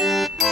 Bye.